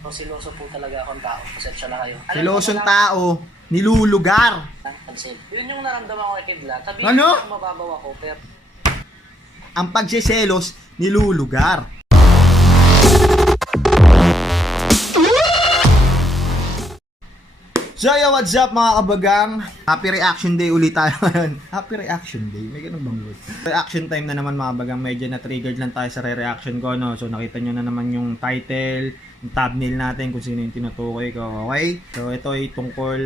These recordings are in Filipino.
Kung siloso po talaga akong tao. Pasensya na kayo. Alam Silosong mo, tao, nilulugar. Cancel. Yun yung naramdaman ko kay Kidla. Sabi Ano? ko mababaw ako, pero Ang pagsiselos, nilulugar. So yo, what's up mga kabagang? Happy reaction day ulit tayo ngayon. Happy reaction day? May ganun bang word? Reaction time na naman mga kabagang. Medyo na-triggered lang tayo sa re-reaction ko. No? So nakita nyo na naman yung title, yung thumbnail natin kung sino yung tinutukoy ko. Okay? So ito ay tungkol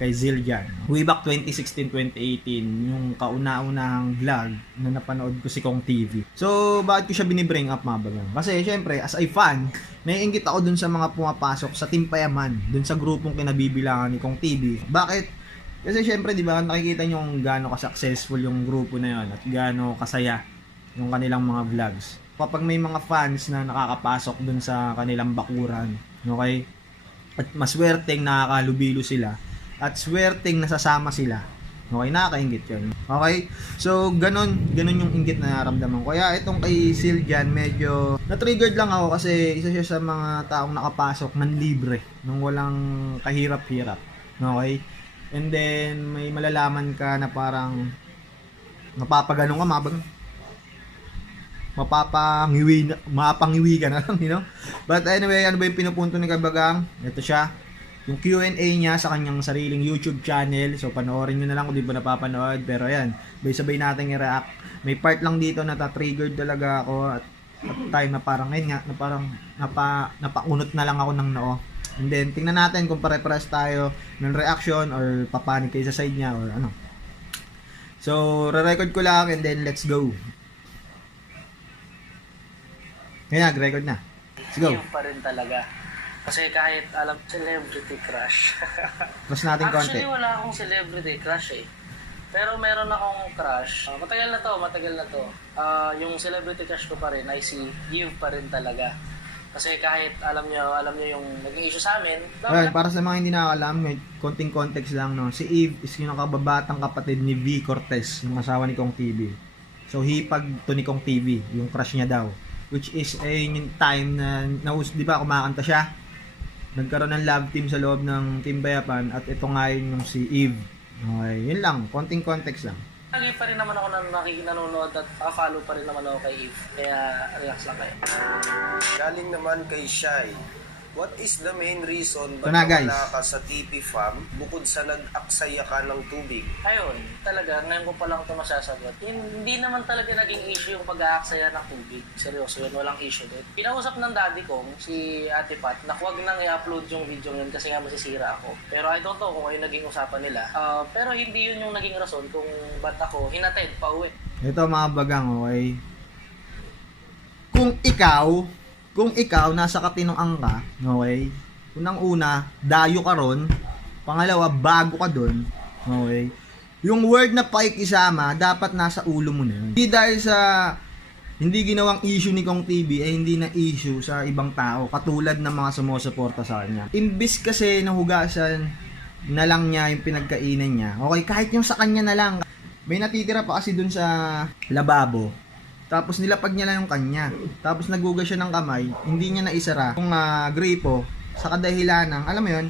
kay Ziljan. Way back 2016-2018, yung kauna-unahang vlog na napanood ko si Kong TV. So bakit ko siya binibring up mga kabagang? Kasi syempre, as a fan, naiingit ako dun sa mga pumapasok sa Team Payaman, dun sa grupong kinabibilangan ni Kong TV. Bakit? Kasi syempre, di ba, nakikita nyo kung gaano ka-successful yung grupo na yun at gaano kasaya yung kanilang mga vlogs. Kapag may mga fans na nakakapasok dun sa kanilang bakuran, okay? At maswerteng nakakalubilo sila at swerteng nasasama sila. Okay, nakakaingit yun. Okay? So, ganun, ganun yung inggit na naramdaman ko. Kaya itong kay Siljan, medyo na-triggered lang ako kasi isa siya sa mga taong nakapasok ng libre, nung walang kahirap-hirap. Okay? And then, may malalaman ka na parang mapapaganong ka, mabang mapapangiwi mapangiwi ka na lang, you know? But anyway, ano ba yung pinupunto ni Kabagang? Ito siya, yung Q&A niya sa kanyang sariling YouTube channel. So, panoorin nyo na lang kung di ba napapanood. Pero ayan, sabay-sabay natin i-react. May part lang dito na ta-triggered talaga ako at, at time na parang ngayon nga, na parang napa, napaunot na lang ako ng noo. And then, tingnan natin kung pare-pares tayo ng reaction or papanig kayo sa side niya or ano. So, re-record ko lang and then let's go. Ngayon, record na. Let's go. yun pa rin talaga. Kasi kahit alam, celebrity crush. Plus natin konti. Actually, wala akong celebrity crush eh. Pero meron akong crush. Ah, matagal na to, matagal na to. Ah, yung celebrity crush ko pa rin ay si Eve pa rin talaga. Kasi kahit alam nyo, alam nyo yung naging issue sa amin, Well, para sa mga hindi nakakalam, may konting context lang, no. Si Eve is yung kababatang kapatid ni V. Cortez, yung asawa ni Kong TV. So, hipag to ni Kong TV, yung crush niya daw. Which is, eh, yung time na, na di ba, kumakanta siya. Nagkaroon ng love team sa loob ng Team Bayapan at ito nga yun yung si Eve. Okay, yun lang, konting context lang. lagi pa rin naman ako na nakik- nanonood at follow pa rin naman ako kay Eve. Kaya relax lang kayo. Galing naman kay Shai. What is the main reason ba't na, nawala ka sa TP farm bukod sa nag-aksaya ka ng tubig? Ayun, talaga, ngayon ko pa lang ito masasagot. Hindi naman talaga naging issue yung pag-aaksaya ng tubig. Seryoso yun, walang issue doon. Pinausap ng daddy ko, si Ate Pat, na huwag nang i-upload yung video yun kasi nga masisira ako. Pero I don't know kung ano yung naging usapan nila. Ah, pero hindi yun yung naging rason kung ba't ako hinatid pa uwi. Ito mga bagang, okay? Kung ikaw, kung ikaw nasa katinoang ka, okay? Unang-una, dayo ka ron. Pangalawa, bago ka doon, okay? Yung word na pakikisama, dapat nasa ulo mo na yun. Hindi dahil sa hindi ginawang issue ni Kong TV ay hindi na issue sa ibang tao katulad ng mga sumusuporta sa kanya. Imbis kasi nahugasan na lang niya yung pinagkainan niya. Okay, kahit yung sa kanya na lang. May natitira pa kasi dun sa lababo. Tapos nilapag niya lang yung kanya. Tapos nagugas siya ng kamay, hindi niya naisara. Kung uh, gripo, sa kadahilan ng, alam mo yun,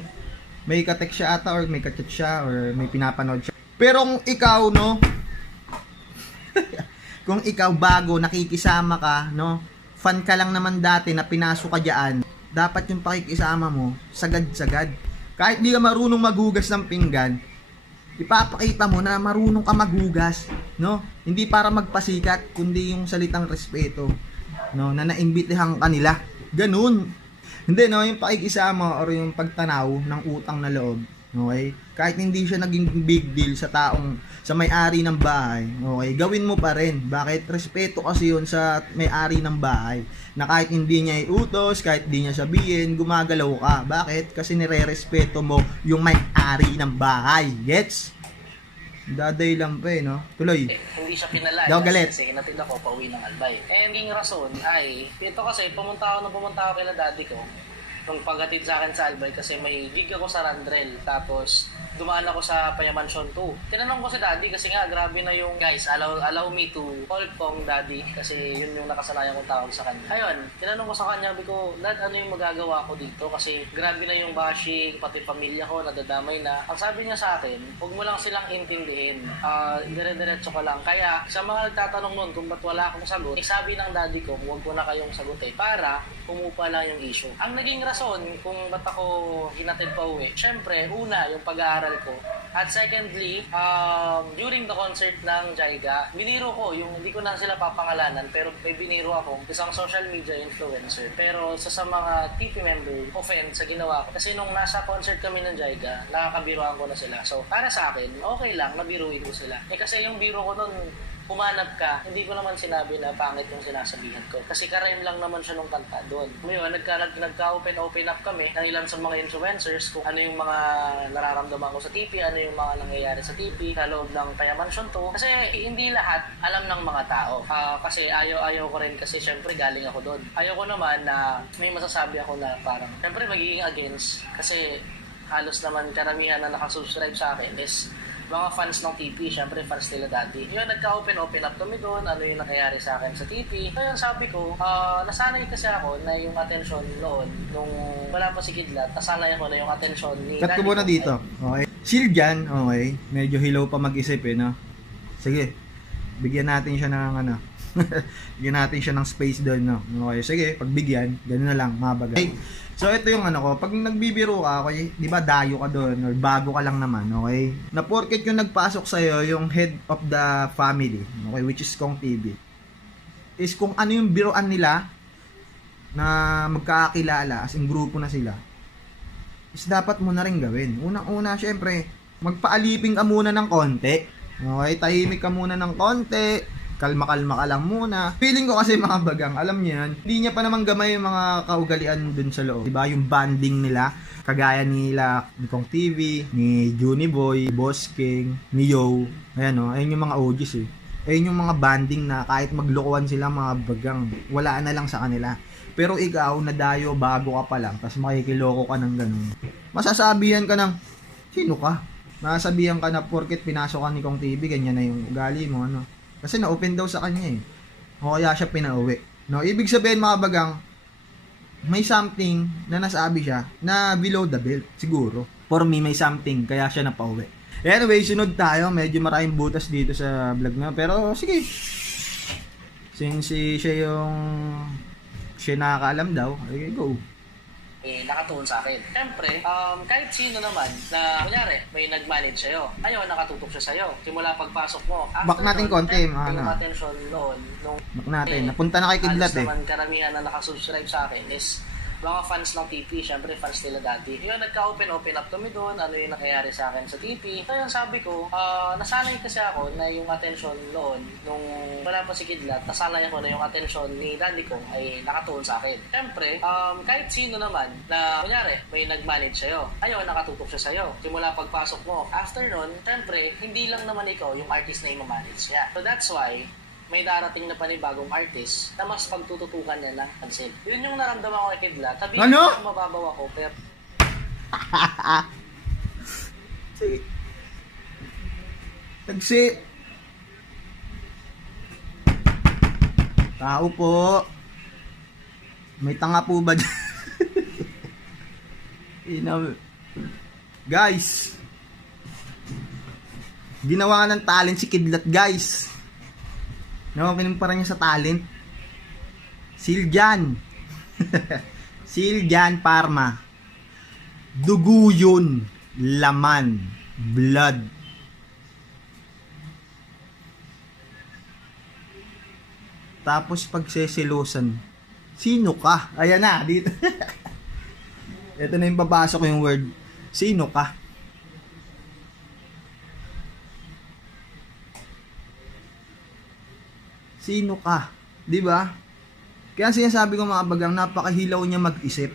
may katek siya ata or may kachat siya or may pinapanood siya. Pero kung ikaw, no, kung ikaw bago, nakikisama ka, no, fan ka lang naman dati na pinasok ka dyan, dapat yung pakikisama mo, sagad-sagad. Kahit di ka marunong maghugas ng pinggan, ipapakita mo na marunong ka maghugas, no? Hindi para magpasikat, kundi yung salitang respeto, no? Na naimbitahan kanila. Ganun. Hindi, no? Yung pakikisama or yung pagtanaw ng utang na loob, okay? Kahit hindi siya naging big deal sa taong, sa may-ari ng bahay, okay? Gawin mo pa rin. Bakit? Respeto kasi yun sa may-ari ng bahay. Na kahit hindi niya iutos, kahit hindi niya sabihin, gumagalaw ka. Bakit? Kasi nire-respeto mo yung may-ari ng bahay. Gets? Daday lang pa eh, no? Tuloy. Eh, hindi siya pinalayas Daw galit. kasi hinatid ako pauwi ng Albay. Eh, ang rason ay, ito kasi pumunta ako nung pumunta ako kila daddy ko nung paghatid sa akin sa Albay kasi may gig ako sa Randrel. Tapos dumaan ako sa Payamansion 2. Tinanong ko si daddy kasi nga grabe na yung guys, allow, allow me to call Kong daddy kasi yun yung nakasanayan kong tawag sa kanya. Ayun, tinanong ko sa kanya, sabi ko, dad, ano yung magagawa ko dito? Kasi grabe na yung bashing, pati pamilya ko, nadadamay na. Ang sabi niya sa akin, huwag mo lang silang intindihin. Ah, dire-diretso ka lang. Kaya sa mga nagtatanong nun kung ba't wala akong sagot, eh sabi ng daddy ko, huwag ko na kayong sagutin para pumupa lang yung issue. Ang naging rason kung ba't ako hinatid pa uwi, syempre, una, yung pag-aaral ko. At secondly, um, during the concert ng Jaiga, biniro ko, yung hindi ko na sila papangalanan, pero may biniro ako, isang social media influencer. Pero sa, sa mga TP member, offend sa ginawa ko. Kasi nung nasa concert kami ng Jaiga, nakakabiroan ko na sila. So, para sa akin, okay lang, nabiruin ko sila. Eh kasi yung biro ko nun, humanap ka, hindi ko naman sinabi na pangit yung sinasabihan ko. Kasi karime lang naman siya nung kanta doon. Ngayon, nagka, nag, nagka-open open up kami ng ilan sa mga influencers kung ano yung mga nararamdaman ko sa TP, ano yung mga nangyayari sa TP sa loob ng Payamansion to. Kasi hindi lahat alam ng mga tao. Ah, kasi ayaw-ayaw ko rin kasi syempre galing ako doon. Ayaw ko naman na may masasabi ako na parang syempre magiging against kasi halos naman karamihan na nakasubscribe sa akin is mga fans ng TP, syempre fans nila dati. Yun, nagka-open open up kami doon, ano yung nangyayari sa akin sa TP. Kaya sabi ko, ah, nasanay kasi ako na yung attention noon, nung wala pa si Kidlat, nasanay ako na yung attention ni Cut ko muna dito. Okay. Seal dyan, okay. Medyo hilaw pa mag-isip eh, no? Sige. Bigyan natin siya ng ano. Bigyan natin siya ng space doon, no? Okay, sige. Pagbigyan, gano'n na lang, mabagal. Okay. So, ito yung ano ko. Pag nagbibiro ka, okay, di ba dayo ka doon or bago ka lang naman, okay? Na porket yung nagpasok sa'yo, yung head of the family, okay, which is Kong TV, is kung ano yung biroan nila na magkakakilala, as in grupo na sila, is dapat mo na rin gawin. Unang-una, syempre, magpaaliping ka muna ng konti. Okay, tahimik ka muna ng konti. Kalma-kalma ka lang muna. Feeling ko kasi mga bagang, alam niyo yan, hindi niya pa naman gamay yung mga kaugalian dun sa loob. Diba? Yung banding nila, kagaya nila ni Kong TV, ni Juni Boy, Boss King, ni Yo. Ayan o, ayun yung mga OGs eh. Ayun yung mga banding na kahit maglokohan sila mga bagang, wala na lang sa kanila. Pero ikaw, nadayo bago ka pa lang, tapos makikiloko ka ng ganun. Masasabihan ka ng, sino ka? Masasabihan ka na porket pinasok ka ni Kong TV, ganyan na yung ugali mo, ano. Kasi na-open daw sa kanya eh. O kaya siya pinauwi. No, ibig sabihin mga bagang, may something na nasabi siya na below the belt, siguro. For me, may something, kaya siya napauwi. Anyway, sunod tayo. Medyo maraming butas dito sa vlog na. Pero, sige. Since si siya yung siya nakakaalam daw, okay, go. Eh, nakatuon sa akin. Siyempre, um, kahit sino naman na, kunyari, may nag-manage sa'yo, ayaw, nakatutok siya sa'yo. Simula pagpasok mo. Back natin nun, konti, eh, ano. attention noon, nung Back natin. Napunta na kay Kidlat eh. naman karamihan na nakasubscribe sa akin is mga fans ng TP, syempre fans nila dati. Yun, nagka-open open up kami doon, ano yung nangyayari sa akin sa TP. Kaya sabi ko, ah, nasanay kasi ako na yung attention noon, nung wala pa si Kidlat, nasanay ako na yung attention ni daddy ko ay nakatuon sa akin. Syempre, um, kahit sino naman na, kunyari, may nag-manage sa'yo, ayaw, nakatutok siya sa'yo. Simula pagpasok mo. After nun, syempre, hindi lang naman ikaw yung artist na i-manage niya. So that's why, may darating na panibagong artist na mas pagtututukan niya ng pansin. Yun yung naramdaman ko kay Kidlat. Sabi Ano? ko mababaw ako, pero Sige. Tagsi. Tao po. May tanga po ba dyan? Inaw. Guys. Ginawa ng talent si Kidlat, guys. No, pinumpara niya sa talent. Siljan. Siljan Parma. Dugo yun. Laman. Blood. Tapos pagseselosan. Sino ka? Ayan na, dito. Ito na yung babasa ko yung word. Sino ka? Sino ka? 'Di ba? Kaya sinasabi ko mga bagang napakahilaw niya mag-isip.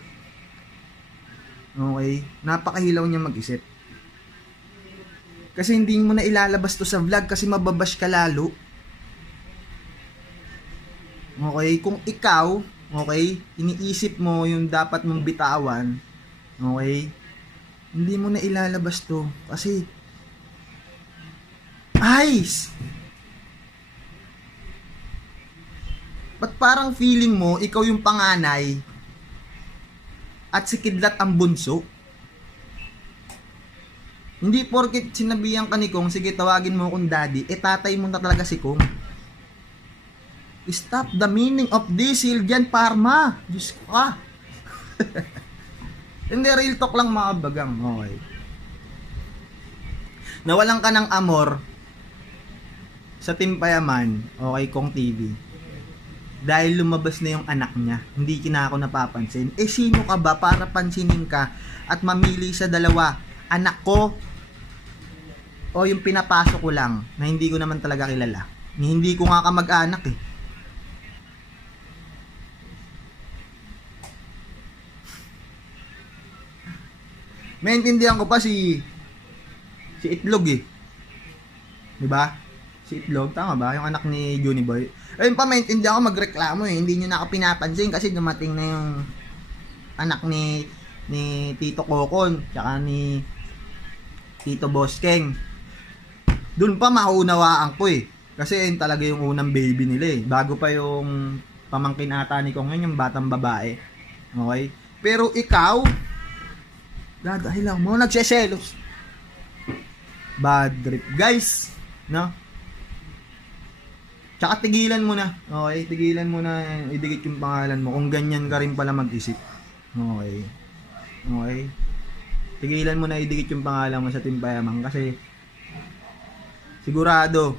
Okay? Napakahilaw niya mag-isip. Kasi hindi mo na ilalabas to sa vlog kasi mababash ka lalo. Okay? Kung ikaw, okay, iniisip mo yung dapat mong bitawan, okay, Hindi mo na ilalabas to. Kasi, Ice! Ba't parang feeling mo, ikaw yung panganay, at si Kidlat ang bunso? Hindi porket sinabihan ka ni Kong, sige tawagin mo akong daddy, eh tatay mo na talaga si Kong. Stop the meaning of this, Siljan Parma. Diyos ko ka. Hindi, real talk lang mga bagang. Okay. Nawalan ka ng amor sa Team Payaman, okay, Kong TV. Dahil lumabas na yung anak niya, hindi kina ako napapansin. Eh, sino ka ba para pansinin ka at mamili sa dalawa? Anak ko o yung pinapasok ko lang na hindi ko naman talaga kilala. Hindi ko nga kamag-anak eh. Maintindihan ko pa si si Itlog eh. 'Di ba? Si Itlog, tama ba? Yung anak ni Juniboy. Ayun pa, maintindihan ko magreklamo eh. Hindi nyo na ako pinapansin kasi dumating na yung anak ni ni Tito Kokon, tsaka ni Tito Boskeng. Doon pa maunawaan ko eh. Kasi yun talaga yung unang baby nila eh. Bago pa yung pamangkin ata ni Kong yun, yung batang babae. Okay? Pero ikaw, dadahilan mo, nagseselos. Bad trip. Guys, no? Tsaka tigilan mo na. Okay? Tigilan mo na idikit yung pangalan mo kung ganyan ka rin pala mag-isip. Okay? Okay? Tigilan mo na idikit yung pangalan mo sa Team Payaman kasi sigurado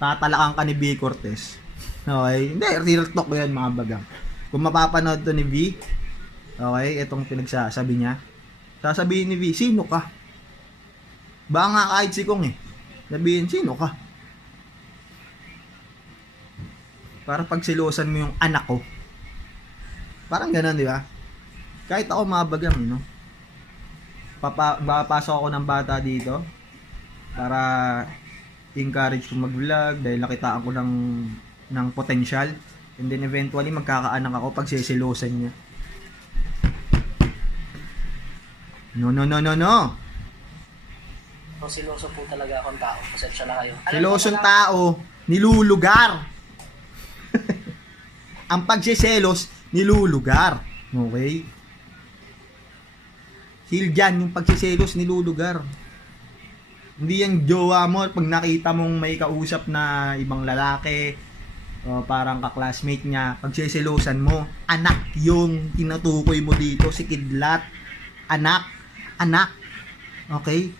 tatalakan ka ni V. Cortez. Okay? Hindi, real talk yan mga bagang. Kung mapapanood to ni V, okay, itong pinagsasabi niya, sasabihin ni V, sino ka? Baka nga kahit si Kong eh. Sabihin, sino ka? Para pagsilosan mo yung anak ko. Parang ganun, di ba? Kahit ako mabagang, you know? Papa, papasok ako ng bata dito para encourage ko mag-vlog dahil nakitaan ko ng ng potential and then eventually magkakaanak ako pag sisilosan niya. No, no, no, no, no. So, siloso po talaga akong tao. Pasensya na kayo. Alam Silosong tao, nilulugar. Ang pagsiselos, nilulugar. Okay? Siljan, yung pagsiselos, nilulugar. Hindi yan jowa mo pag nakita mong may kausap na ibang lalaki o parang kaklasmate niya, pagsiselosan mo, anak yung tinutukoy mo dito, si Kidlat. Anak. Anak. Okay?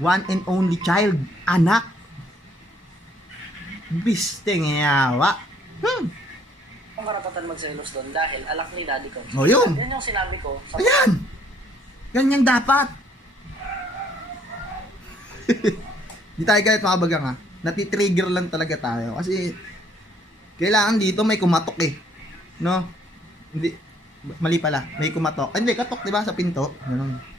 One and only child. Anak. Bisteng yawa. Hmm. Ang karapatan magselos doon dahil alak ni daddy ko. Oh, yun. Yan yung sinabi ko. Sa Ayan! Ganyan dapat. Di tayo galit mga bagang ha. Natitrigger lang talaga tayo. Kasi, kailangan dito may kumatok eh. No? Hindi, mali pala. May kumatok. Ay, hindi, katok, di ba, sa pinto. Ganun.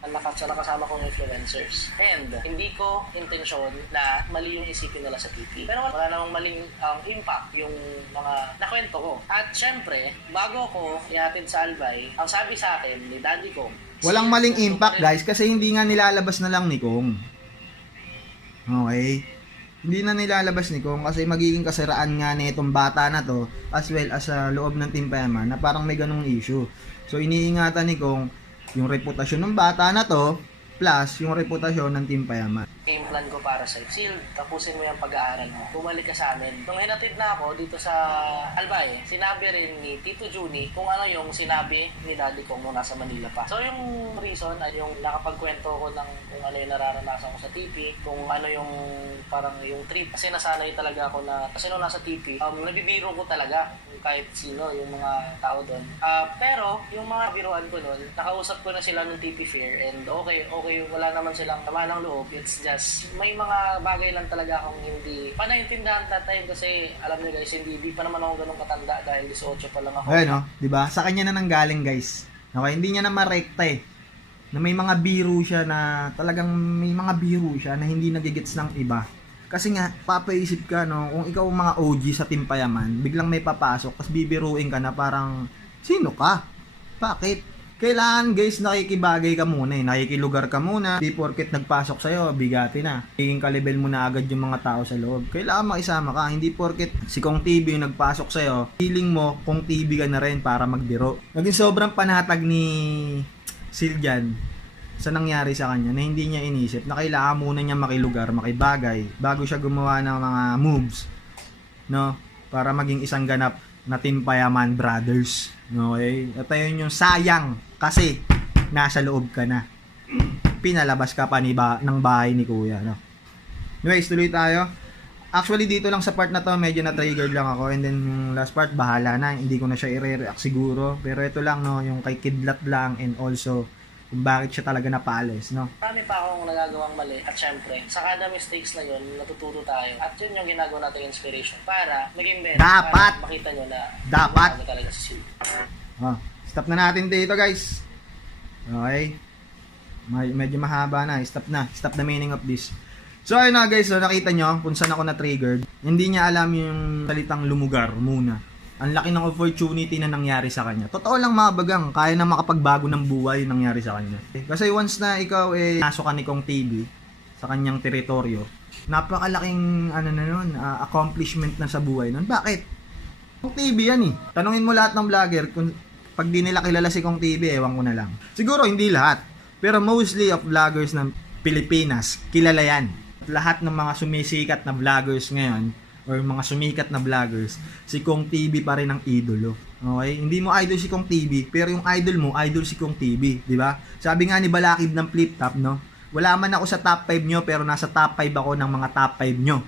Ang lakas sa nakasama kong influencers. And hindi ko intensyon na mali yung isipin nila sa TV. Pero wala namang maling um, impact yung mga nakwento ko. At syempre, bago ko ihatid sa Albay, ang sabi sa akin ni daddy ko, Walang maling impact, guys, kasi hindi nga nilalabas na lang ni Kong. Okay? Hindi na nilalabas ni Kong kasi magiging kasiraan nga na itong bata na to as well as sa loob ng Team Payaman na parang may ganung issue. So, iniingatan ni Kong yung reputasyon ng bata na to plus yung reputasyon ng Team Payaman. Game plan ko para sa Seal, tapusin mo yung pag-aaral mo. Bumalik ka sa amin. Nung hinatid na ako dito sa Albay, sinabi rin ni Tito Juni kung ano yung sinabi ni daddy ko nung nasa Manila pa. So yung reason ay yung nakapagkwento ko ng kung ano yung nararanasan ko sa TP, kung ano yung parang yung trip. Kasi nasanay talaga ako na, kasi nung nasa TP, um, nabibiro ko talaga kahit sino, yung mga tao doon. Ah, pero, yung mga biruan ko noon, nakausap ko na sila ng TP Fair and okay, okay, wala naman silang tama ng loob. It's just, may mga bagay lang talaga akong hindi pa naintindahan that time kasi alam niyo guys, hindi, hindi pa naman ako ganun katanda dahil 18 pa lang ako. Ayun, no? 'Di ba? Sa kanya na nanggaling, guys. Okay, hindi niya na marekta eh. Na may mga biro siya na talagang may mga biro siya na hindi nagigets ng iba. Kasi nga, papaisip ka, no, kung ikaw mga OG sa Team Payaman, biglang may papasok, tapos bibiruin ka na parang, sino ka? Bakit? Kailangan guys, nakikibagay ka muna eh. Nakikilugar ka muna. Di porket nagpasok sa'yo, bigati na. Hingin ka level mo na agad yung mga tao sa loob. Kailangan makisama ka. Hindi porket si Kong TV yung nagpasok sa'yo, feeling mo Kong TV ka na rin para magbiro. Naging sobrang panatag ni Siljan sa nangyari sa kanya na hindi niya inisip na kailangan muna niya makilugar, makibagay bago siya gumawa ng mga moves no para maging isang ganap na Team Payaman Brothers okay at ayun yung sayang kasi nasa loob ka na. Pinalabas ka pa ni ba, ng bahay ni kuya no? Anyways tuloy tayo. Actually dito lang sa part na to medyo na triggered lang ako. And then yung last part bahala na. Hindi ko na siya i-react siguro. Pero ito lang no yung kay Kidlat lang and also kung bakit siya talaga napalis no Marami pa akong nagagawang mali at syempre, sa kada mistakes na yun, natututo tayo. At yun yung ginagawa nating inspiration para maging better. Dapat. Para makita nyo na Dapat. ano talaga si Sil. Oh, stop na natin dito guys. Okay. May, medyo mahaba na. Stop na. Stop the meaning of this. So ayun na guys, so nakita nyo kung saan ako na-triggered. Hindi niya alam yung salitang lumugar muna. Ang laki ng opportunity na nangyari sa kanya. Totoo lang mga bagang, kaya na makapagbago ng buhay nangyari sa kanya. Kasi once na ikaw eh nasok ka ni Kong TV sa kanyang teritoryo, napakalaking ano na nun, ah, accomplishment na sa buhay nun. Bakit? Kong TV yan eh. Tanungin mo lahat ng vlogger kung pag di nila kilala si Kong TV, ewan ko na lang. Siguro hindi lahat. Pero mostly of vloggers ng Pilipinas, kilala yan. Lahat ng mga sumisikat na vloggers ngayon, or mga sumikat na vloggers, si Kong TV pa rin ang idolo. Okay? Hindi mo idol si Kong TV, pero yung idol mo, idol si Kong TV. Di ba? Sabi nga ni Balakid ng Flip Top, no? Wala man ako sa top 5 nyo, pero nasa top 5 ako ng mga top 5 nyo.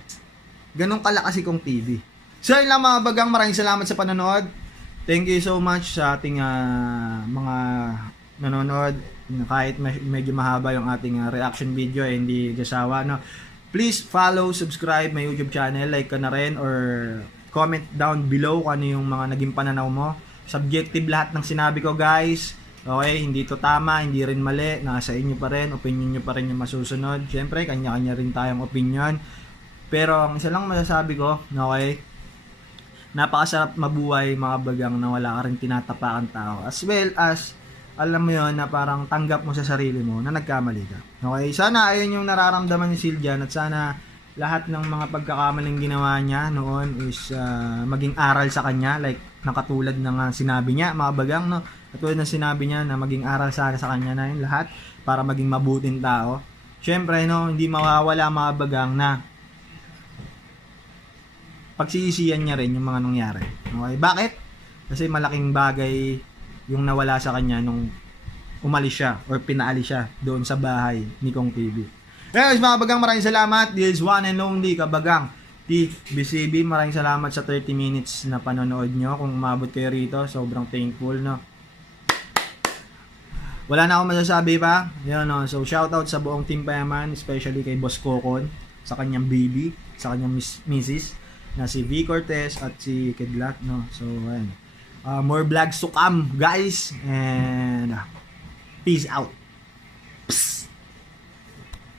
Ganun kalakas si Kong TV. So yun lang mga bagang, maraming salamat sa panonood. Thank you so much sa ating ah, mga nanonood. Kahit me- medyo mahaba yung ating ah, reaction video, eh, hindi gasawa, no? Please follow, subscribe my YouTube channel, like ka na rin, or comment down below kung ano yung mga naging pananaw mo. Subjective lahat ng sinabi ko, guys. Okay, hindi to tama, hindi rin mali. Nasa inyo pa rin, opinion nyo pa rin yung masusunod. Siyempre, kanya-kanya rin tayong opinion. Pero ang isa lang masasabi ko, okay, napakasarap mabuhay mga bagang na wala ka rin tinatapakan tao. As well as, alam mo yon na parang tanggap mo sa sarili mo na nagkamali ka. Okay, sana ayun yung nararamdaman ni Siljan at sana lahat ng mga pagkakamaling ginawa niya noon is ah, maging aral sa kanya like nakatulad ng ah, sinabi niya mga bagang no katulad ng sinabi niya na maging aral sana sa kanya na yun lahat para maging mabuting tao syempre no hindi mawawala mga bagang na pagsisisiyan niya rin yung mga nangyari. Okay? Bakit? Kasi malaking bagay yung nawala sa kanya nung umalis siya or pinaalis siya doon sa bahay ni Kong TV. Anyways, mga bagang, maraming salamat. This is one and only kabagang T. BCB. Maraming salamat sa 30 minutes na panonood nyo. Kung umabot kayo rito, sobrang thankful, no? Wala na akong masasabi pa. Yun, no? So, shoutout sa buong Team Payaman, especially kay Boss Kokon, sa kanyang baby, sa kanyang miss, missis, na si V. Cortez at si Kidlat, no? So, ayun. Uh, more vlogs to come, guys. And, uh, peace out. Psst.